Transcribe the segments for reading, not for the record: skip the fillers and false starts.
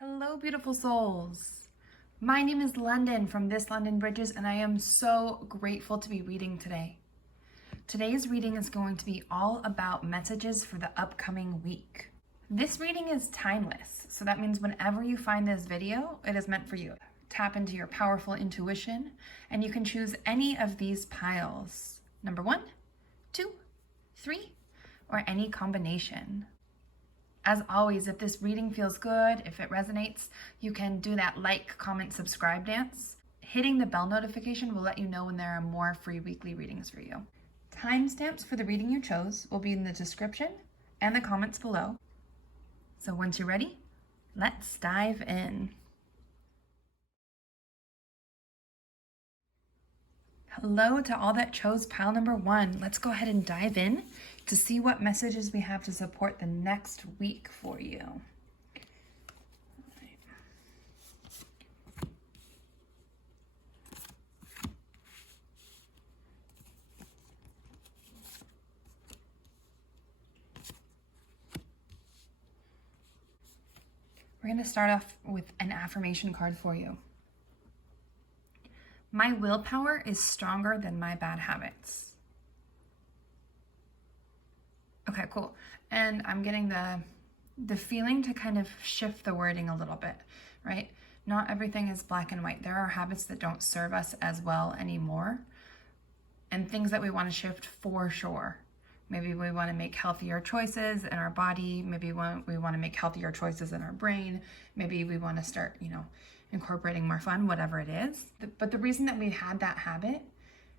Hello, beautiful souls. My name is London from thislondonbridges, and I am so grateful to be reading today. Today's reading is going to be all about messages for the upcoming week. This reading is timeless, so that means whenever you find this video, it is meant for you. Tap into your powerful intuition, and you can choose any of these piles. Number 1, 2, 3, or any combination. As always, if this reading feels good, if it resonates, you can do that like, comment, subscribe dance. Hitting the bell notification will let you know when there are more free weekly readings for you. Timestamps for the reading you chose will be in the description and the comments below. So once you're ready, let's dive in. Hello to all that chose pile number 1. Let's go ahead and dive in to see what messages we have to support the next week for you. We're going to start off with an affirmation card for you. My willpower is stronger than my bad habits. Okay, cool. And I'm getting the feeling to kind of shift the wording a little bit, right? Not everything is black and white. There are habits that don't serve us as well anymore, and things that we want to shift for sure. Maybe we want to make healthier choices in our body. Maybe we want to make healthier choices in our brain. Maybe we want to start, incorporating more fun, whatever it is. But the reason that we had that habit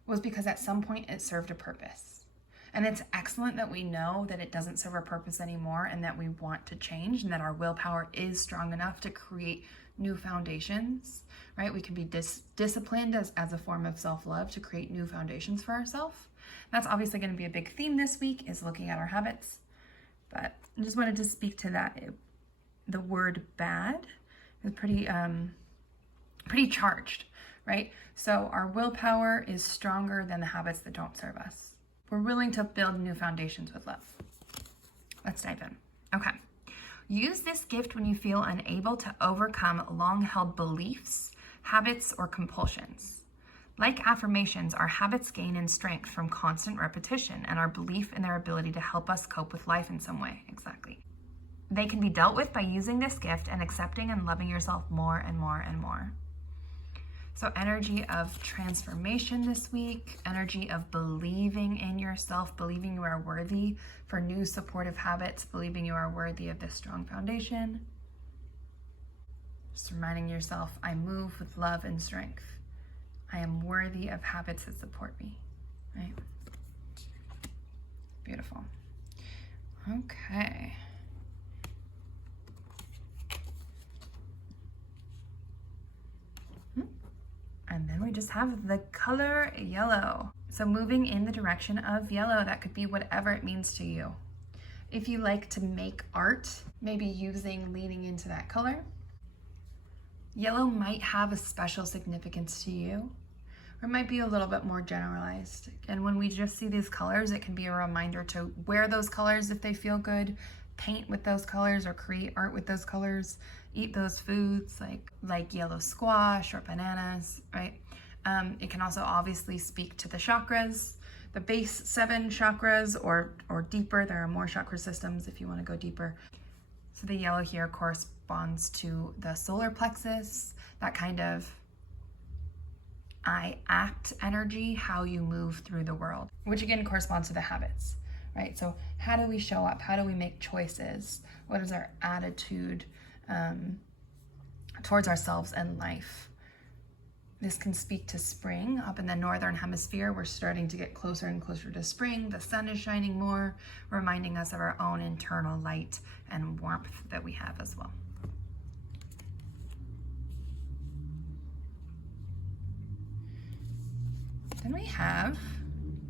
was because at some point it served a purpose. And it's excellent that we know that it doesn't serve a purpose anymore and that we want to change and that our willpower is strong enough to create new foundations, right? We can be disciplined as a form of self-love to create new foundations for ourselves. That's obviously going to be a big theme this week, is looking at our habits. But I just wanted to speak to that. The word bad is pretty charged, right? So our willpower is stronger than the habits that don't serve us. We're willing to build new foundations with love. Let's dive in. Okay. Use this gift when you feel unable to overcome long-held beliefs, habits, or compulsions. Like affirmations, our habits gain in strength from constant repetition and our belief in their ability to help us cope with life in some way. Exactly. They can be dealt with by using this gift and accepting and loving yourself more and more and more. So energy of transformation this week, energy of believing in yourself, believing you are worthy for new supportive habits, believing you are worthy of this strong foundation. Just reminding yourself, I move with love and strength. I am worthy of habits that support me, right? Beautiful. Okay. And then we just have the color yellow. So moving in the direction of yellow, that could be whatever it means to you. If you like to make art, maybe leaning into that color. Yellow might have a special significance to you, or it might be a little bit more generalized. And when we just see these colors, it can be a reminder to wear those colors if they feel good, paint with those colors or create art with those colors, eat those foods like yellow squash or bananas, right? It can also obviously speak to the chakras, the base 7 chakras or deeper. There are more chakra systems if you want to go deeper. So the yellow here corresponds to the solar plexus, that kind of I act energy, how you move through the world, which again corresponds to the habits. Right? So how do we show up? How do we make choices? What is our attitude towards ourselves and life? This can speak to spring. Up in the northern hemisphere, we're starting to get closer and closer to spring. The sun is shining more, reminding us of our own internal light and warmth that we have as well. Then we have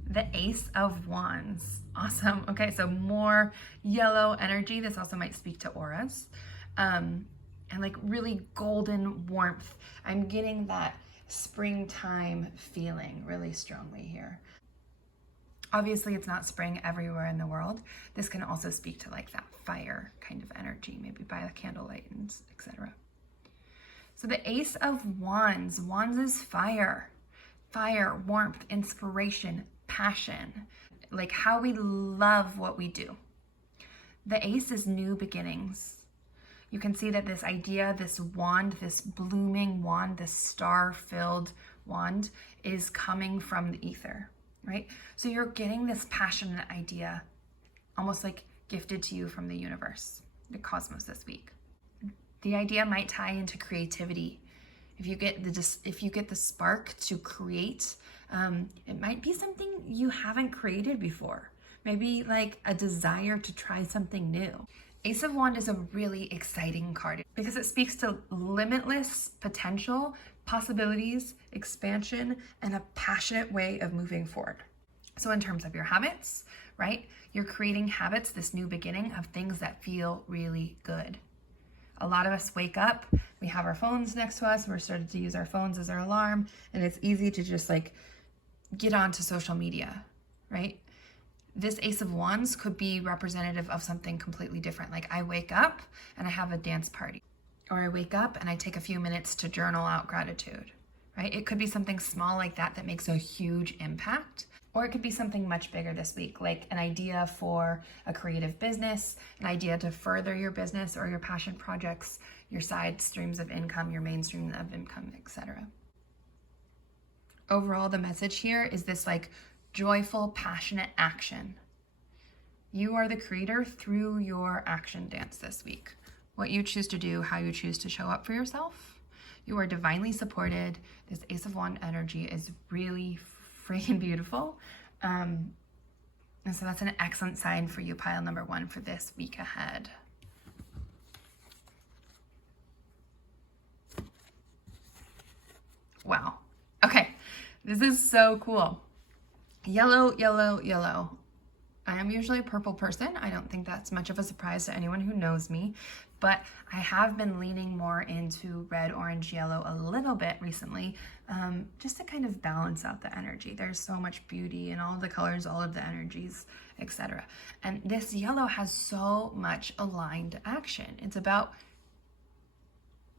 the Ace of Wands. Awesome. Okay, so more yellow energy. This also might speak to auras. And like really golden warmth. I'm getting that springtime feeling really strongly here. Obviously, it's not spring everywhere in the world. This can also speak to like that fire kind of energy, maybe by the candlelight and etc. So the Ace of Wands. Wands is fire. Fire, warmth, inspiration, passion, like how we love what we do. The Ace is new beginnings. You can see that this idea, this wand, this blooming wand, this star-filled wand is coming from the ether, right? So you're getting this passionate idea, almost like gifted to you from the universe, the cosmos this week. The idea might tie into creativity. If you get the spark to create, it might be something you haven't created before. Maybe like a desire to try something new. Ace of Wands is a really exciting card because it speaks to limitless potential, possibilities, expansion, and a passionate way of moving forward. So in terms of your habits, right? You're creating habits, this new beginning of things that feel really good. A lot of us wake up, we have our phones next to us, we're starting to use our phones as our alarm, and it's easy to just like get onto social media, right? This Ace of Wands could be representative of something completely different. Like I wake up and I have a dance party, or I wake up and I take a few minutes to journal out gratitude, right? It could be something small like that that makes a huge impact, or it could be something much bigger this week, like an idea for a creative business, an idea to further your business or your passion projects, your side streams of income, your main stream of income, etc. Overall, the message here is this like joyful, passionate action. You are the creator through your action dance this week. What you choose to do, how you choose to show up for yourself. You are divinely supported. This Ace of Wands energy is really freaking beautiful. And so that's an excellent sign for you, pile number 1, for this week ahead. Wow. Okay, this is so cool. Yellow, yellow, yellow. I am usually a purple person. I don't think that's much of a surprise to anyone who knows me, but I have been leaning more into red, orange, yellow a little bit recently, just to kind of balance out the energy. There's so much beauty in all of the colors, all of the energies, etc. And this yellow has so much aligned action. It's about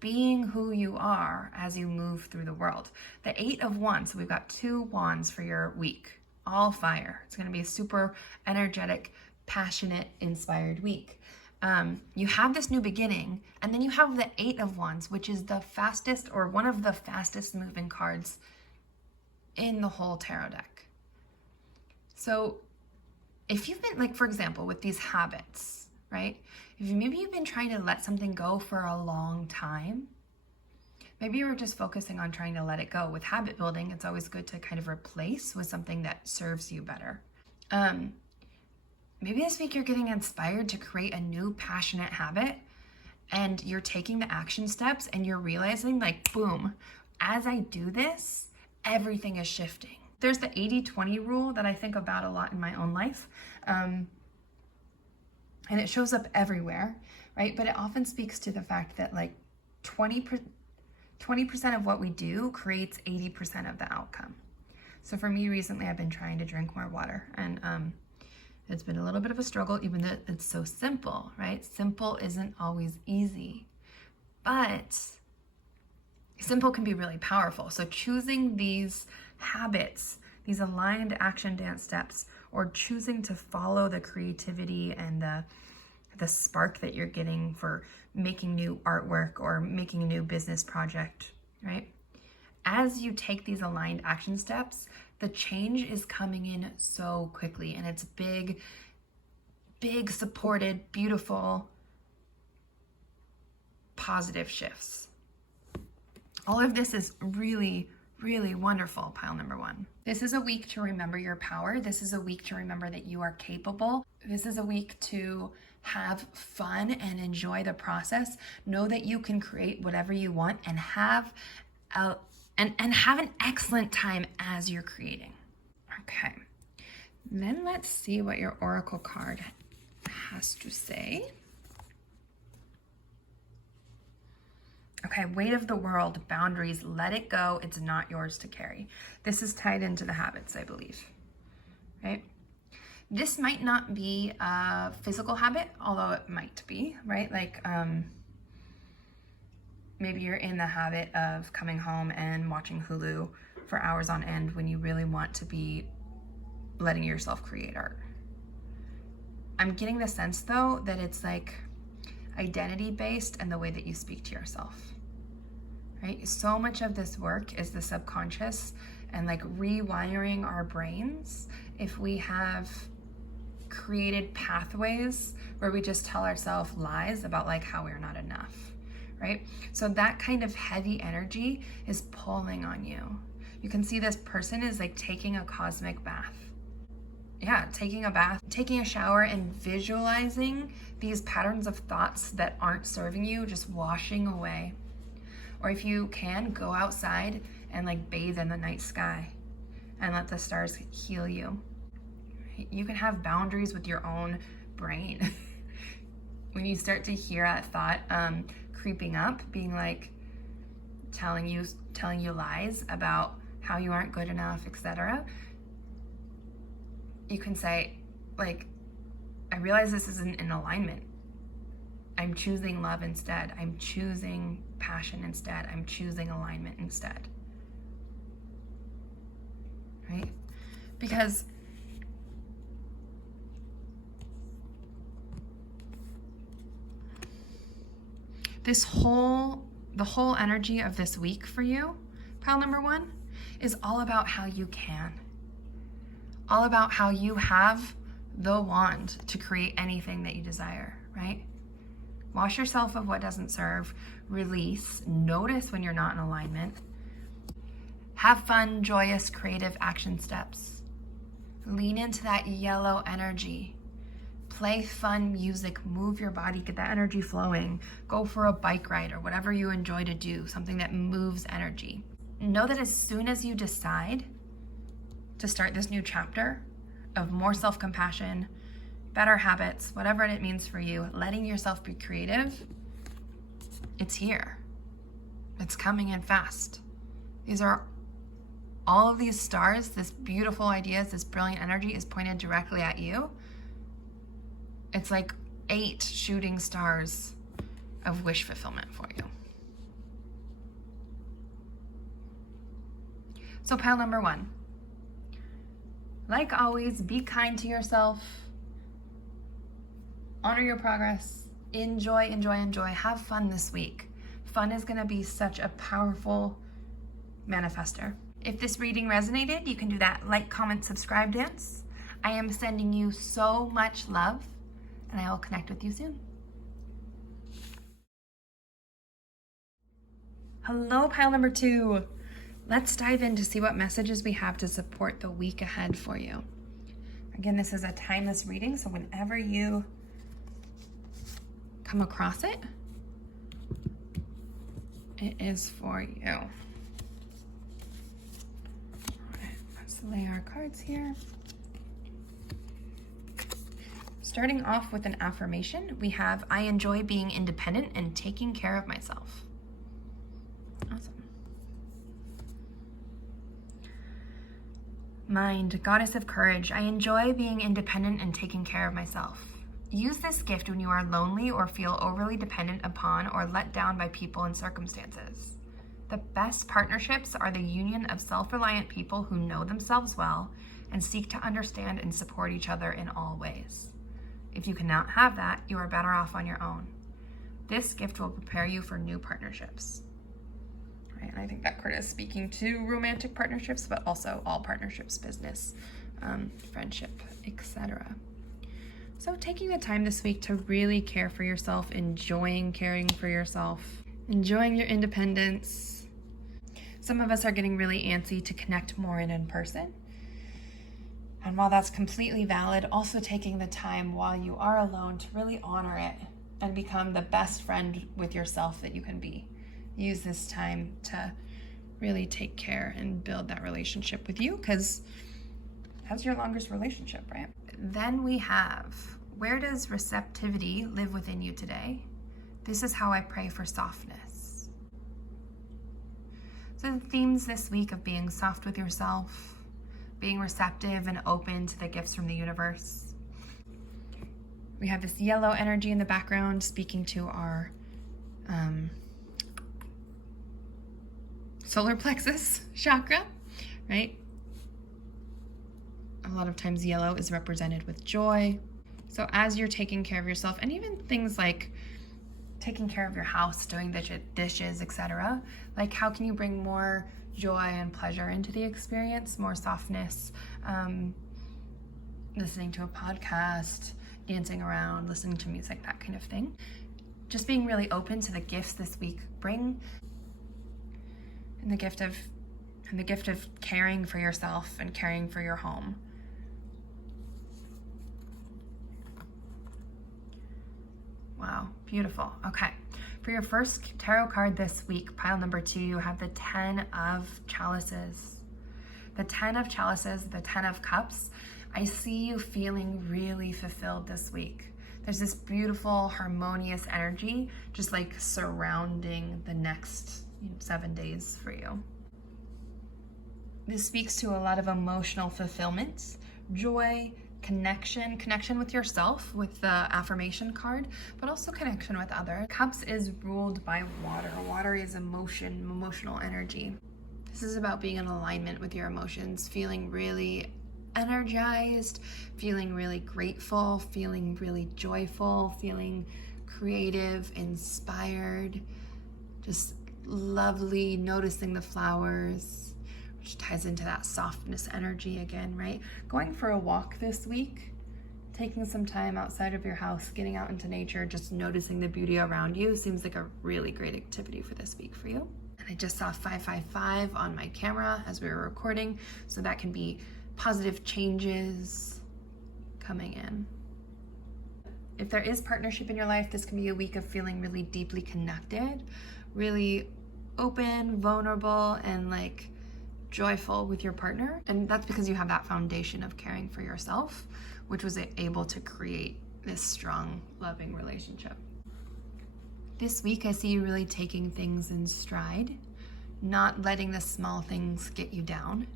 being who you are as you move through the world. The 8 of Wands, so we've got 2 wands for your week. All fire. It's going to be a super energetic, passionate, inspired week. You have this new beginning, and then you have the 8 of Wands, which is the fastest or one of the fastest moving cards in the whole tarot deck. So if you've been, like, for example, with these habits, right? Maybe you've been trying to let something go for a long time. Maybe you were just focusing on trying to let it go. With habit building, it's always good to kind of replace with something that serves you better. Maybe this week you're getting inspired to create a new passionate habit, and you're taking the action steps and you're realizing, like, boom, as I do this, everything is shifting. There's the 80-20 rule that I think about a lot in my own life. And it shows up everywhere, right? But it often speaks to the fact that like 20% of what we do creates 80% of the outcome. So for me recently, I've been trying to drink more water, and it's been a little bit of a struggle, even though it's so simple, right? Simple isn't always easy, but simple can be really powerful. So choosing these habits, these aligned action dance steps, or choosing to follow the creativity and the spark that you're getting for making new artwork or making a new business project, right? As you take these aligned action steps, the change is coming in so quickly, and it's big, big, supported, beautiful, positive shifts. All of this is really, really wonderful, pile number 1. This is a week to remember your power. This is a week to remember that you are capable. This is a week to have fun and enjoy the process. Know that you can create whatever you want and have an excellent time as you're creating. Okay, then let's see what your oracle card has to say. Okay, weight of the world, boundaries, let it go. It's not yours to carry. This is tied into the habits, I believe, right? This might not be a physical habit, although it might be, right? Like maybe you're in the habit of coming home and watching Hulu for hours on end when you really want to be letting yourself create art. I'm getting the sense though that it's like identity based and the way that you speak to yourself, right? So much of this work is the subconscious and like rewiring our brains if we have created pathways where we just tell ourselves lies about like how we're not enough, right? So that kind of heavy energy is pulling on you. You can see this person is like taking a cosmic bath. Yeah, taking a bath, taking a shower, and visualizing these patterns of thoughts that aren't serving you, just washing away. Or if you can, go outside and like bathe in the night sky and let the stars heal you. You can have boundaries with your own brain. When you start to hear that thought creeping up, being like telling you lies about how you aren't good enough, etc., you can say, like, I realize this isn't in alignment. I'm choosing love instead. I'm choosing passion instead. I'm choosing alignment instead. Right? Because the whole energy of this week for you, pile number 1, is all about how you can. All about how you have the wand to create anything that you desire, right? Wash yourself of what doesn't serve, release, notice when you're not in alignment. Have fun, joyous, creative action steps. Lean into that yellow energy. Play fun music, move your body, get that energy flowing. Go for a bike ride or whatever you enjoy to do, something that moves energy. Know that as soon as you decide to start this new chapter of more self-compassion, better habits, whatever it means for you, letting yourself be creative, it's here. It's coming in fast. These are all of these stars, this beautiful ideas, this brilliant energy is pointed directly at you. It's like 8 shooting stars of wish fulfillment for you. So pile number 1. Like always, be kind to yourself. Honor your progress. Enjoy, enjoy, enjoy. Have fun this week. Fun is going to be such a powerful manifester. If this reading resonated, you can do that like, comment, subscribe dance. I am sending you so much love, and I will connect with you soon. Hello, pile number 2. Let's dive in to see what messages we have to support the week ahead for you. Again, this is a timeless reading, so whenever you come across it, it is for you. All right, let's lay our cards here. Starting off with an affirmation, we have, I enjoy being independent and taking care of myself. Awesome. Mind, goddess of courage, I enjoy being independent and taking care of myself. Use this gift when you are lonely or feel overly dependent upon or let down by people and circumstances. The best partnerships are the union of self-reliant people who know themselves well and seek to understand and support each other in all ways. If you cannot have that, you are better off on your own. This gift will prepare you for new partnerships. Right, and I think that card is speaking to romantic partnerships, but also all partnerships, business, friendship, etc. So taking the time this week to really care for yourself, enjoying caring for yourself, enjoying your independence. Some of us are getting really antsy to connect more in person. And while that's completely valid, also taking the time while you are alone to really honor it and become the best friend with yourself that you can be. Use this time to really take care and build that relationship with you, because that's your longest relationship, right? Then we have, where does receptivity live within you today? This is how I pray for softness. So the themes this week of being soft with yourself, being receptive and open to the gifts from the universe. We have this yellow energy in the background speaking to our solar plexus chakra, right? A lot of times yellow is represented with joy. So as you're taking care of yourself, and even things like taking care of your house, doing the dishes, etc., like how can you bring more joy and pleasure into the experience, more softness, listening to a podcast, dancing around, listening to music, that kind of thing. Just being really open to the gifts this week bring, and the gift of caring for yourself and caring for your home. Wow, beautiful. Okay, for your first tarot card this week, pile number 2, you have the 10 of Chalices. The 10 of Chalices, the 10 of Cups. I see you feeling really fulfilled this week. There's this beautiful, harmonious energy just like surrounding the next 7 days for you. This speaks to a lot of emotional fulfillment, joy, connection with yourself with the affirmation card, but also connection with others. Cups is ruled by water. Water is emotional energy. This is about being in alignment with your emotions, feeling really energized, feeling really grateful, feeling really joyful, feeling creative, inspired, just lovely, noticing the flowers, which ties into that softness energy again, right? Going for a walk this week, taking some time outside of your house, getting out into nature, just noticing the beauty around you seems like a really great activity for this week for you. And I just saw 555 on my camera as we were recording, so that can be positive changes coming in. If there is partnership in your life, this can be a week of feeling really deeply connected, really open, vulnerable, and like joyful with your partner. And that's because you have that foundation of caring for yourself, which was able to create this strong, loving relationship. This week, I see you really taking things in stride, not letting the small things get you down,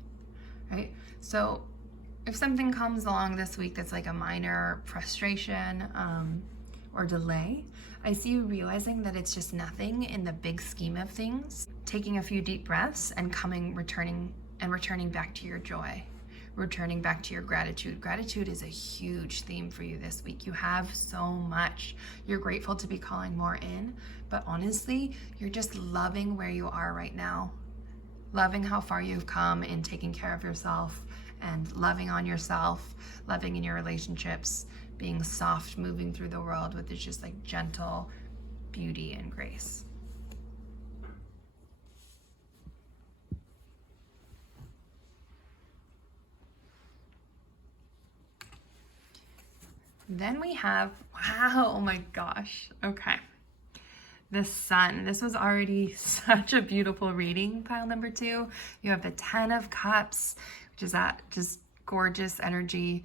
right? So if something comes along this week that's like a minor frustration or delay, I see you realizing that it's just nothing in the big scheme of things, taking a few deep breaths and returning back to your joy, returning back to your gratitude. Gratitude is a huge theme for you this week. You have so much. You're grateful to be calling more in, but honestly, you're just loving where you are right now. Loving how far you've come in taking care of yourself and loving on yourself, loving in your relationships, being soft, moving through the world with this just like gentle beauty and grace. Then we have, wow, oh my gosh, okay. The Sun. This was already such a beautiful reading, pile number 2. You have the 10 of Cups, which is that just gorgeous energy,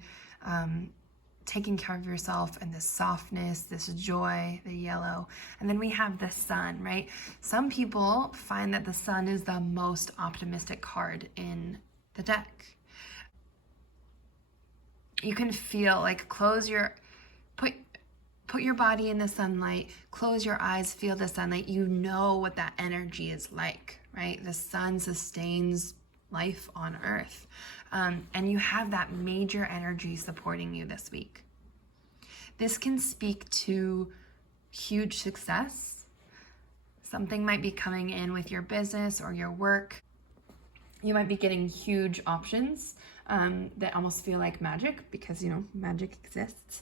taking care of yourself, and this softness, this joy, the yellow. And then we have the Sun, right? Some people find that the Sun is the most optimistic card in the deck. You can feel like put your body in the sunlight, close your eyes, feel the sunlight. You know what that energy is like, right? The sun sustains life on earth. And you have that major energy supporting you this week. This can speak to huge success. Something might be coming in with your business or your work. You might be getting huge options that almost feel like magic because, magic exists.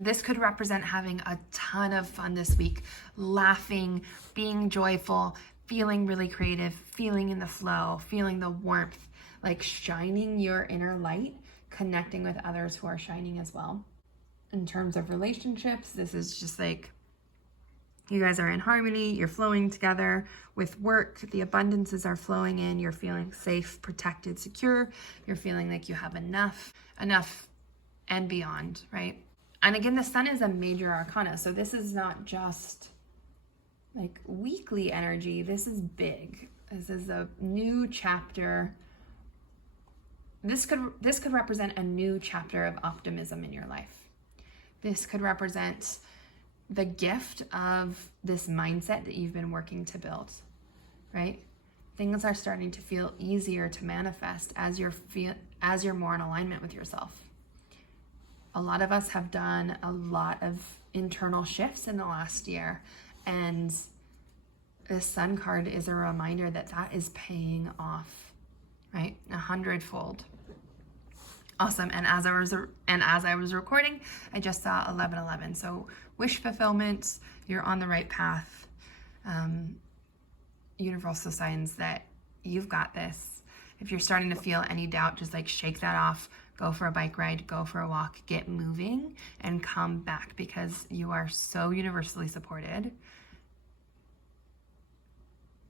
This could represent having a ton of fun this week, laughing, being joyful, feeling really creative, feeling in the flow, feeling the warmth, like shining your inner light, connecting with others who are shining as well. In terms of relationships, this is just like you guys are in harmony, you're flowing together. With work, the abundances are flowing in, you're feeling safe, protected, secure, you're feeling like you have enough and beyond, right? And again, the Sun is a major arcana, so this is not just like weekly energy, this is big. This is a new chapter this could represent a new chapter of optimism in your life. This could represent the gift of this mindset that you've been working to build, right? Things are starting to feel easier to manifest as you're more in alignment with yourself. A lot of us have done a lot of internal shifts in the last year, and this Sun card is a reminder that that is paying off, right? 100-fold. Awesome. And as I was recording, I just saw 1111. So wish fulfillment, you're on the right path. Universal signs that you've got this. If you're starting to feel any doubt, just like shake that off. Go for a bike ride, go for a walk, get moving, and come back, because you are so universally supported.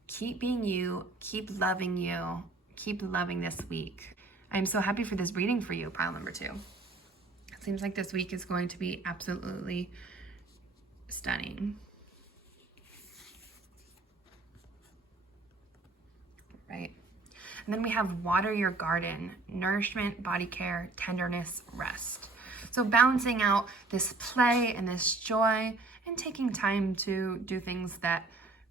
Keep being you, keep loving this week. I'm so happy for this reading for you, pile number 2. It seems like this week is going to be absolutely stunning. Right? And then we have water your garden, nourishment, body care, tenderness, rest. So balancing out this play and this joy and taking time to do things that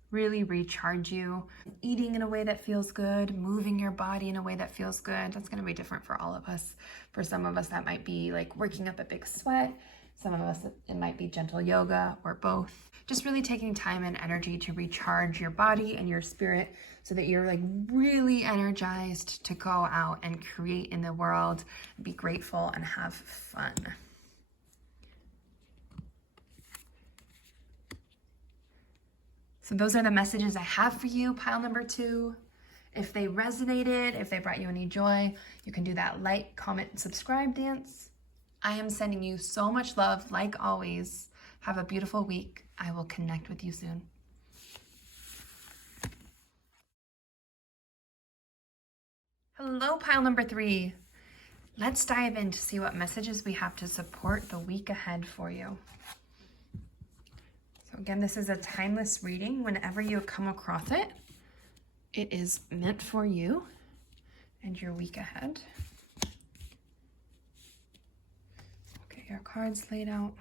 really recharge you. Eating in a way that feels good, moving your body in a way that feels good. That's going to be different for all of us. For some of us, that might be like working up a big sweat. Some of us, it might be gentle yoga, or both. Just really taking time and energy to recharge your body and your spirit so that you're like really energized to go out and create in the world, be grateful, and have fun. So those are the messages I have for you, pile number 2. If they resonated, if they brought you any joy, you can do that like, comment, and subscribe dance. I am sending you so much love, like always. Have a beautiful week. I will connect with you soon. Hello, pile number 3. Let's dive in to see what messages we have to support the week ahead for you. So again, this is a timeless reading. Whenever you come across it, it is meant for you and your week ahead. Okay, your cards laid out.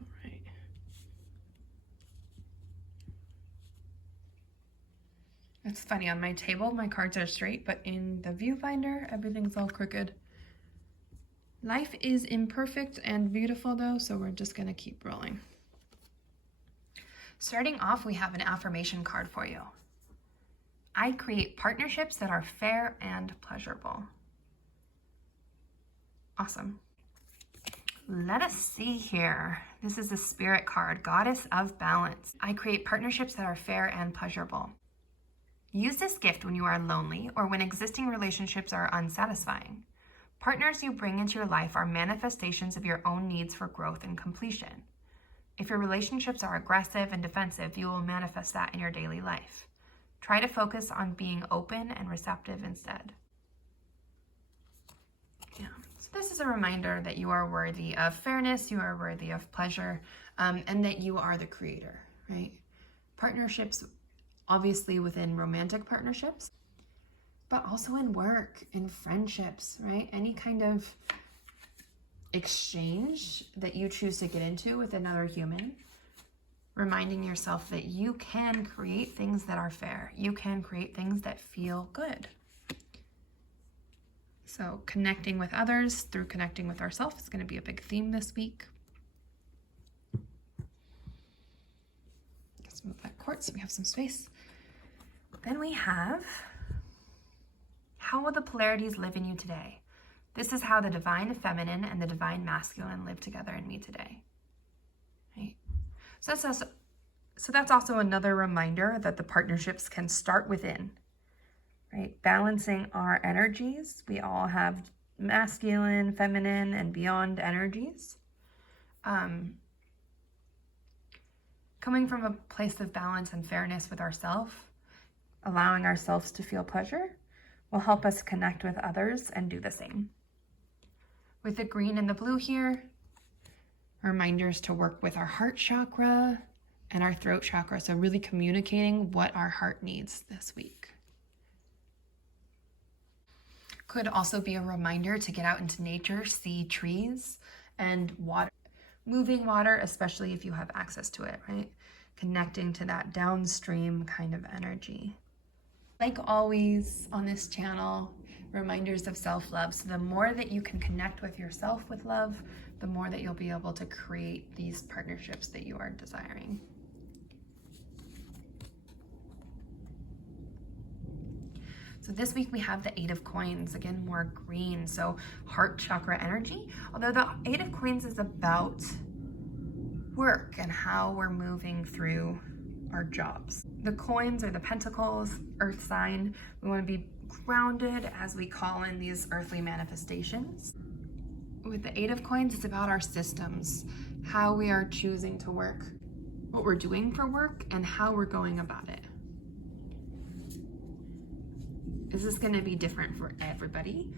All right. It's funny, on my table, my cards are straight, but in the viewfinder, everything's all crooked. Life is imperfect and beautiful though, so we're just gonna keep rolling. Starting off, we have an affirmation card for you. I create partnerships that are fair and pleasurable. Awesome. Let us see here. This is the Spirit card, Goddess of Balance. I create partnerships that are fair and pleasurable. Use this gift when you are lonely or when existing relationships are unsatisfying. Partners you bring into your life are manifestations of your own needs for growth and completion. If your relationships are aggressive and defensive, you will manifest that in your daily life. Try to focus on being open and receptive instead. Yeah. So this is a reminder that you are worthy of fairness, you are worthy of pleasure, and that you are the creator, right? Partnerships, obviously within romantic partnerships, but also in work, in friendships, right? Any kind of exchange that you choose to get into with another human, reminding yourself that you can create things that are fair. You can create things that feel good. So connecting with others through connecting with ourselves is going to be a big theme this week. Let's move that quartz so we have some space. Then we have, how will the polarities live in you today? This is how the divine feminine and the divine masculine live together in me today. Right? So that's also another reminder that the partnerships can start within. Right? Balancing our energies. We all have masculine, feminine, and beyond energies. Coming from a place of balance and fairness with ourselves, allowing ourselves to feel pleasure, will help us connect with others and do the same. With the green and the blue here, reminders to work with our heart chakra and our throat chakra. So really communicating what our heart needs this week. Could also be a reminder to get out into nature, see trees and water. Moving water, especially if you have access to it, right? Connecting to that downstream kind of energy. Like always on this channel, reminders of self-love. So the more that you can connect with yourself with love, the more that you'll be able to create these partnerships that you are desiring. So this week we have the 8 of Coins, again, more green, so heart chakra energy. Although the 8 of Coins is about work and how we're moving through our jobs. The coins are the pentacles, earth sign. We want to be grounded as we call in these earthly manifestations. With the 8 of Coins, it's about our systems, how we are choosing to work, what we're doing for work, and how we're going about it. This is going to be different for everybody.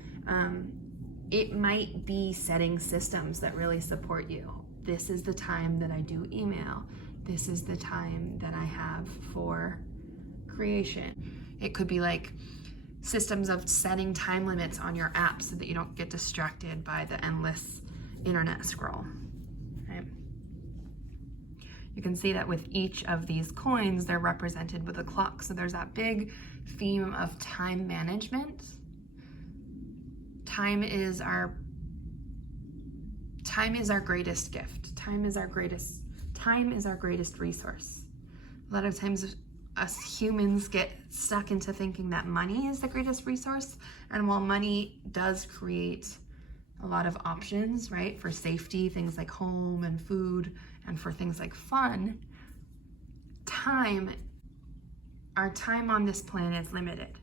It might be setting systems that really support you. This is the time that I do email. This is the time that I have for creation. It could be like systems of setting time limits on your app so that you don't get distracted by the endless internet scroll. Right? You can see that with each of these coins, they're represented with a clock. So there's that big theme of time management. Time is our greatest gift. Time is our greatest resource. A lot of times us humans get stuck into thinking that money is the greatest resource. And while money does create a lot of options, right, for safety, things like home and food, and for things like fun, our time on this planet is limited.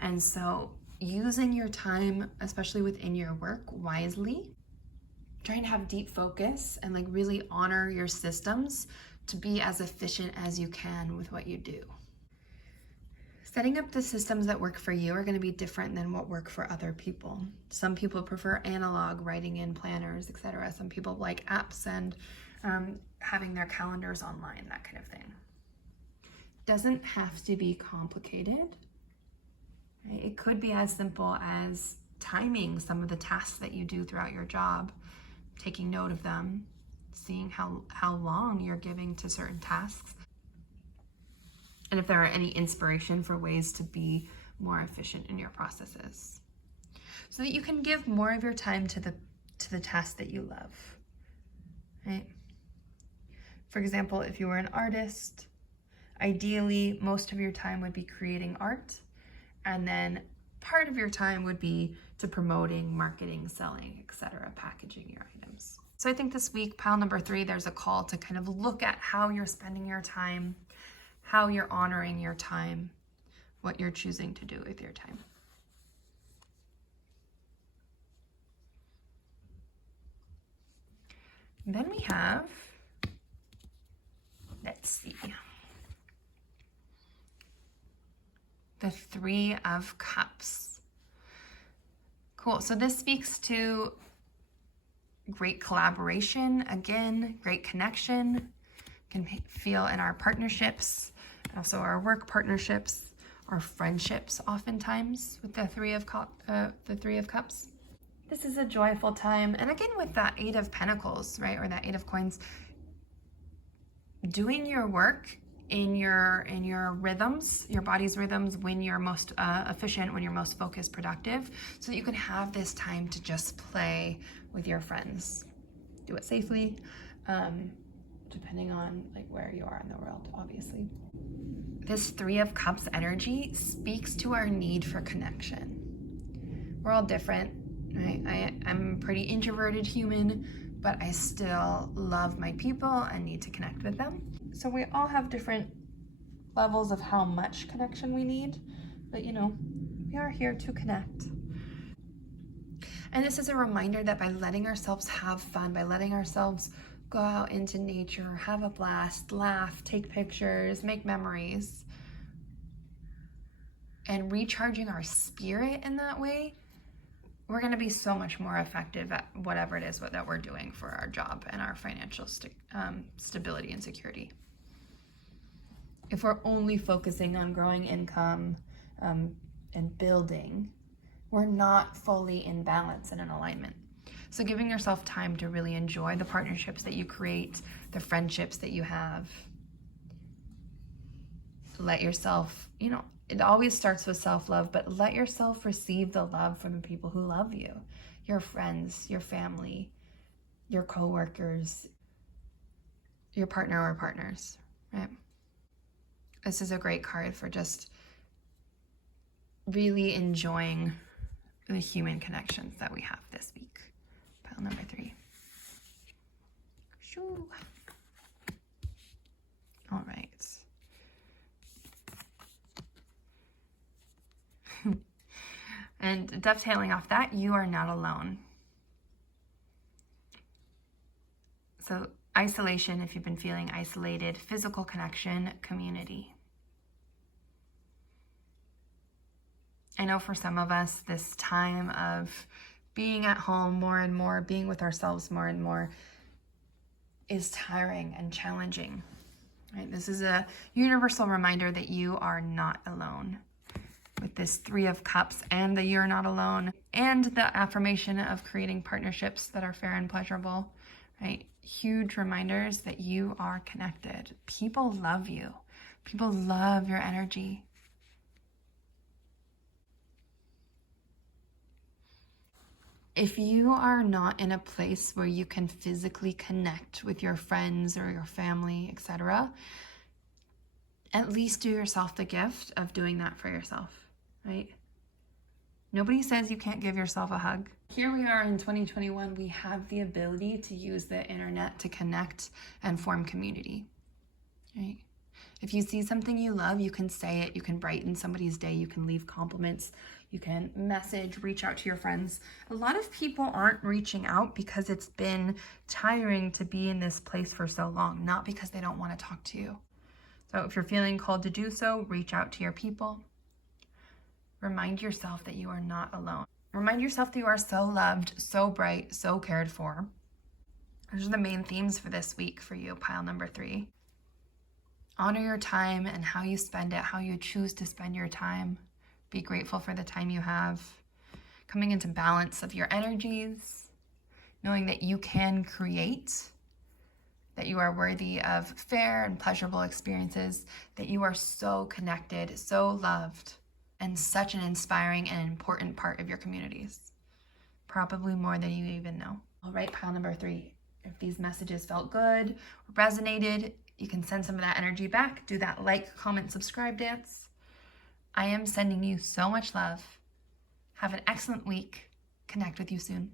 And so using your time, especially within your work, wisely, trying to have deep focus and like really honor your systems to be as efficient as you can with what you do. Setting up the systems that work for you are going to be different than what work for other people. Some people prefer analog, writing in planners, etc. Some people like apps and having their calendars online, that kind of thing. Doesn't have to be complicated. Right? It could be as simple as timing some of the tasks that you do throughout your job, taking note of them, seeing how long you're giving to certain tasks, and if there are any inspiration for ways to be more efficient in your processes, so that you can give more of your time to the tasks that you love. Right? For example, if you were an artist, ideally most of your time would be creating art, and then part of your time would be to promoting, marketing, selling, etc., packaging your items. So I think this week, pile number 3, there's a call to kind of look at how you're spending your time, how you're honoring your time, what you're choosing to do with your time. And then we have, let's see, the 3 of Cups. Cool, so this speaks to great collaboration, again, great connection, can feel in our partnerships, also our work partnerships, our friendships oftentimes with the 3 of Cups. This is a joyful time, and again with that 8 of Pentacles, right, or that 8 of Coins, doing your work in your rhythms, your body's rhythms, when you're most efficient, when you're most focused, productive, so that you can have this time to just play with your friends. Do it safely, depending on like where you are in the world, obviously. This 3 of Cups energy speaks to our need for connection. We're all different, right? I'm a pretty introverted human, but I still love my people and need to connect with them. So we all have different levels of how much connection we need, but you know, we are here to connect. And this is a reminder that by letting ourselves have fun, by letting ourselves go out into nature, have a blast, laugh, take pictures, make memories, and recharging our spirit in that way, we're going to be so much more effective at whatever it is that we're doing for our job and our financial stability and security. If we're only focusing on growing income and building, we're not fully in balance and in alignment. So giving yourself time to really enjoy the partnerships that you create, the friendships that you have. Let yourself, it always starts with self-love, but let yourself receive the love from the people who love you, your friends, your family, your coworkers, your partner or partners, right? This is a great card for just really enjoying the human connections that we have this week. Pile number 3. Shoo. All right. And dovetailing off that, you are not alone. So isolation, if you've been feeling isolated, physical connection, community. I know for some of us, this time of being at home more and more, being with ourselves more and more, is tiring and challenging. Right? This is a universal reminder that you are not alone. With this 3 of Cups and the you're not alone, and the affirmation of creating partnerships that are fair and pleasurable, right? Huge reminders that you are connected. People love you. People love your energy. If you are not in a place where you can physically connect with your friends or your family, etc., at least do yourself the gift of doing that for yourself, right? Nobody says you can't give yourself a hug. Here we are in 2021, we have the ability to use the internet to connect and form community, right? If you see something you love, you can say it, you can brighten somebody's day, you can leave compliments, you can message, reach out to your friends. A lot of people aren't reaching out because it's been tiring to be in this place for so long, not because they don't want to talk to you. So if you're feeling called to do so, reach out to your people. Remind yourself that you are not alone. Remind yourself that you are so loved, so bright, so cared for. Those are the main themes for this week for you, pile number 3. Honor your time and how you spend it, how you choose to spend your time. Be grateful for the time you have. Coming into balance of your energies, knowing that you can create, that you are worthy of fair and pleasurable experiences, that you are so connected, so loved, and such an inspiring and important part of your communities. Probably more than you even know. All right, pile number 3. If these messages felt good, or resonated, you can send some of that energy back. Do that like, comment, subscribe dance. I am sending you so much love. Have an excellent week. Connect with you soon.